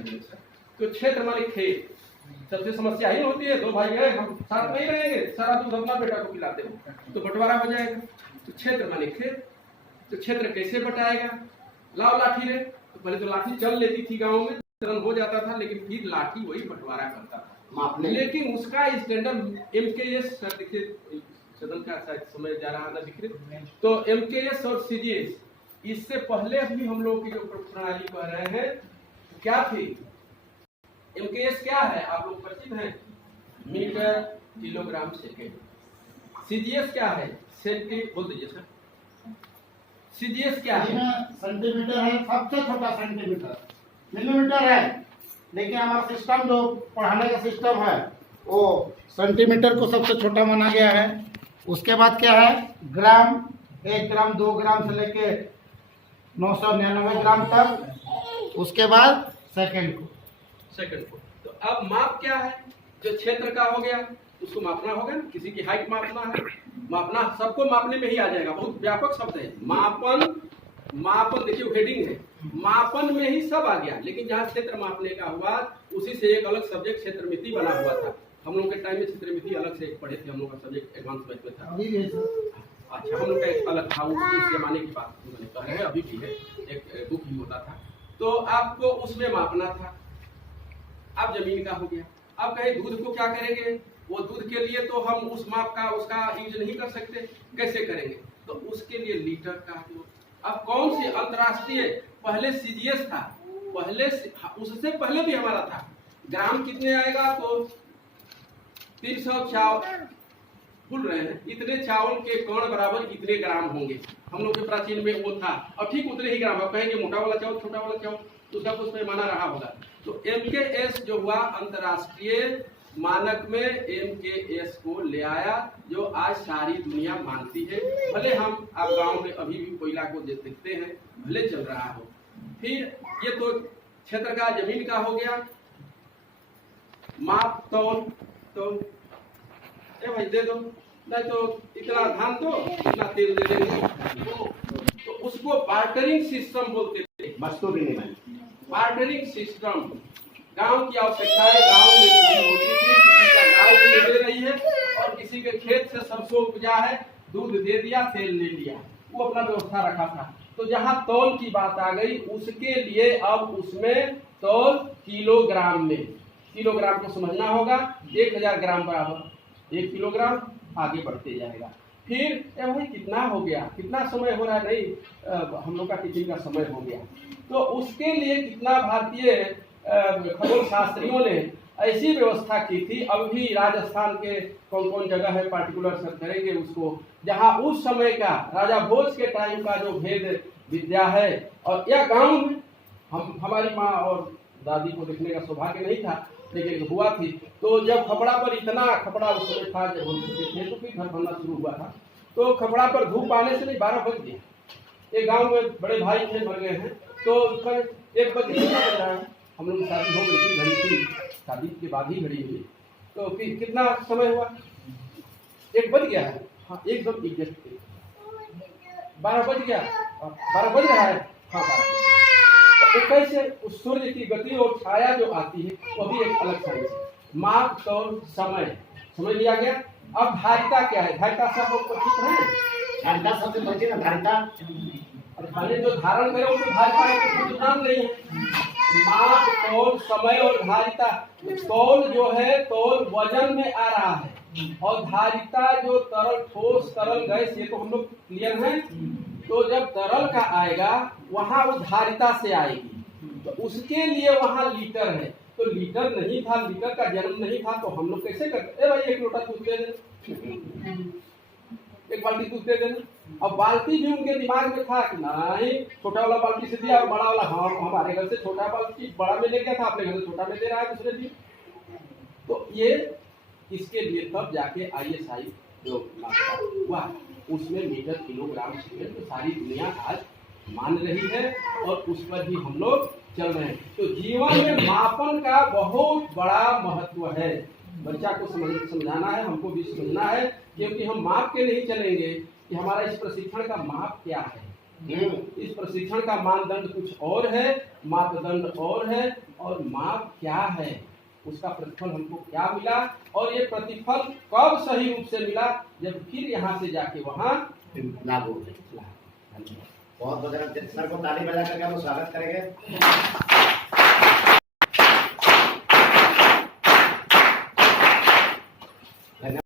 दीजिए सर। तो क्षेत्र माने खेत, सबसे समस्या ही होती है, दो भाई हैं हम साथ नहीं रहेंगे, सारा दूध अपना बेटा को पिलाते हो तो बंटवारा हो जाएगा। तो क्षेत्र माने खेत, तो क्षेत्र कैसे बटाएगा? लाओ लाठी रे, तो पहले तो लाठी चल लेती थी गाँव में, तुरंत हो जाता था, लेकिन फिर लाठी वही बंटवारा करता था। लेकिन उसका स्टैंडर्ड MKS सर, देखिए सदन का शायद समय जा रहा था दिख रहे, तो MKS और CGS इससे पहले भी हम लोग की जो प्रणाली कह रहे हैं क्या थी? MKS क्या है आप लोग परिचित हैं? Metre kilogram second. CGS क्या है? सेंटीमीटर, बोल दीजिए सर। CGS क्या है? सेंटीमीटर है, सबसे छोटा सेंटीमीटर। मिलीमीटर है, लेकिन हमारा सिस्टम जो पढ़ाने का सिस्टम है वो सेंटीमीटर को सबसे छोटा माना गया है। उसके बाद क्या है? ग्राम, 1 ग्राम 2 ग्राम से लेके 999 ग्राम तक। उसके बाद सेकंड को। तो अब माप क्या है? जो क्षेत्र का हो गया उसको मापना होगा, किसी की हाइट मापना है, मापना सबको मापने में ही आ जाएगा, बहुत व्यापक शब्द है मापन देखिए हेडिंग है, मापन में ही सब आ गया। लेकिन जहाँ क्षेत्र मापने का हुआ उसी से एक अलग सब्जेक्ट क्षेत्रमिति बना हुआ था। हम लोग के टाइम में क्षेत्रमिति अलग से पढ़े थे, हम लोग का सब्जेक्ट एडवांस बैच में था। अच्छा, हम लोग का एक अलग था, उस जमाने की बात मैंने कह रहे हैं, अभी भी है, एक बुक ही होता था। तो आपको उसमें मापना था। अब जमीन का हो गया। अब कहीं दूध को क्या करेंगे? वो दूध के लिए तो हम उस माप का उसका यूज नहीं कर सकते, कैसे करेंगे? तो उसके लिए लीटर का उपयोग। अब कौन सी अंतरराष्ट्रीय? पहले CGS था, पहले उससे पहले भी हमारा था। ग्राम कितने आएगा? तो 300 चावल भूल रहे हैं, इतने चावल के कण बराबर इतने ग्राम होंगे। हम लोग के प्राचीन में वो था, और ठीक उतने ही ग्राम। आप कहेंगे मोटा वाला चावल छोटा वाला चावल, तो उसका कुछ पैमाना रहा होगा। तो MKS जो हुआ अंतरराष्ट्रीय मानक में MKS को ले आया, जो आज सारी दुनिया मानती है। भले हम आप गांव में अभी भी कोयला को देखते हैं, भले चल रहा हो। फिर ये तो क्षेत्र का, जमीन का हो गया। माप तौल, तो ए भाई दे दो, नहीं तो इतना धान दो, इतना तेल दे देंगे। तो उसको बार्टरिंग सिस्टम बोलते थे। वस्तु विनिमय, बार्टरिंग सिस्टम। गांव की आवश्यकताएं गांव में पूरी होती थी। किसी का गाय दूध दे रही है और किसी के खेत से सरसों उपजा है, दूध दे दिया, तेल ले लिया, वो अपना व्यवस्था रखा था। तो जहां तौल की बात आ गई, उसके लिए अब उसमें तौल किलोग्राम में, किलोग्राम को समझना होगा। 1000 ग्राम बराबर 1 किलोग्राम, आगे बढ़ते जाएगा। फिर भाई कितना हो गया, कितना समय हो रहा है? नहीं, हम लोग का टिफिन का समय हो गया। तो उसके लिए कितना भारतीय खगोल शास्त्रियों ने ऐसी व्यवस्था की थी। अब भी राजस्थान के कौन कौन जगह है पार्टिकुलर सर करेंगे उसको, जहां उस समय का राजा भोज के टाइम का जो भेद विद्या है, और या गांव में हमारी माँ और दादी को देखने का सौभाग्य नहीं था, लेकिन हुआ थी। तो जब खपड़ा पर इतना खपड़ा उस समय था, जब हम थे तो फिर घर बनना शुरू हुआ था, तो खपड़ा पर धूप आने से नहीं 12 बज गया। एक गांव में बड़े भाई थे, मर गए हैं, तो 1 बज रहा है। हम लोग की शादी हो गई थी, घड़ी थी, शादी के बाद ही घड़ी हुई। तो फिर कितना समय हुआ? 1 बज गया है। हाँ, एकदम एग्जैक्ट 12 बज गया, 12 बज रहा है। हाँ, 12। तो कैसे उस सूर्य की गति और छाया जो आती है वो भी एक अलग साइंस है। माप तो समय समझ लिया गया। अब धारिता क्या है? धारिता सब लोग परिचित हैं। धारिता सबसे परिचित है। धारिता जो धारण करे उसको धारिता है, तो नाम नहीं है। माप, तौल, समय और धारिता। तौल जो है, तौल वजन में आ रहा है, और धारिता जो तरल, ठोस, तरल, गैस, ये तो हम लोग क्लियर हैं। तो जब तरल का आएगा वहां वो धारिता से आएगी, तो उसके लिए वहां लीटर है। तो लीटर नहीं था, लीटर का जन्म नहीं था, तो हम लोग कैसे करते? ए भाई 1 लोटा दूध दे देना, 1 बाल्टी दूध दे देना। अब बाल्टी भी उनके दिमाग में था कि नहीं, छोटा वाला बाल्टी से दिया और बड़ा वाला, हाँ हमारे घर से छोटा बाल्टी बड़ा में ले गया था, अपने घर से छोटा में दे रहा है दूसरे दिन। तो ये इसके लिए तब जाके ISI जो हुआ, उसमें मीटर किलोग्राम सेकंड तो सारी दुनिया आज मान रही है, और उस पर ही हम लोग चल रहे हैं। तो जीवन में मापन का बहुत बड़ा महत्व है। बच्चा को समझाना है, हमको भी समझना है, क्योंकि हम माप के नहीं चलेंगे कि हमारा इस प्रशिक्षण का माप क्या है। इस प्रशिक्षण का मानदंड कुछ और है, मापदंड और है, और माप क्या है, उसका प्रतिफल हमको क्या मिला, और ये प्रतिफल कब सही रूप से मिला, जब फिर यहाँ से जाके वहाँ लागू हो गई। बहुत बहुत सर को ताली बजा करके हम स्वागत करेंगे।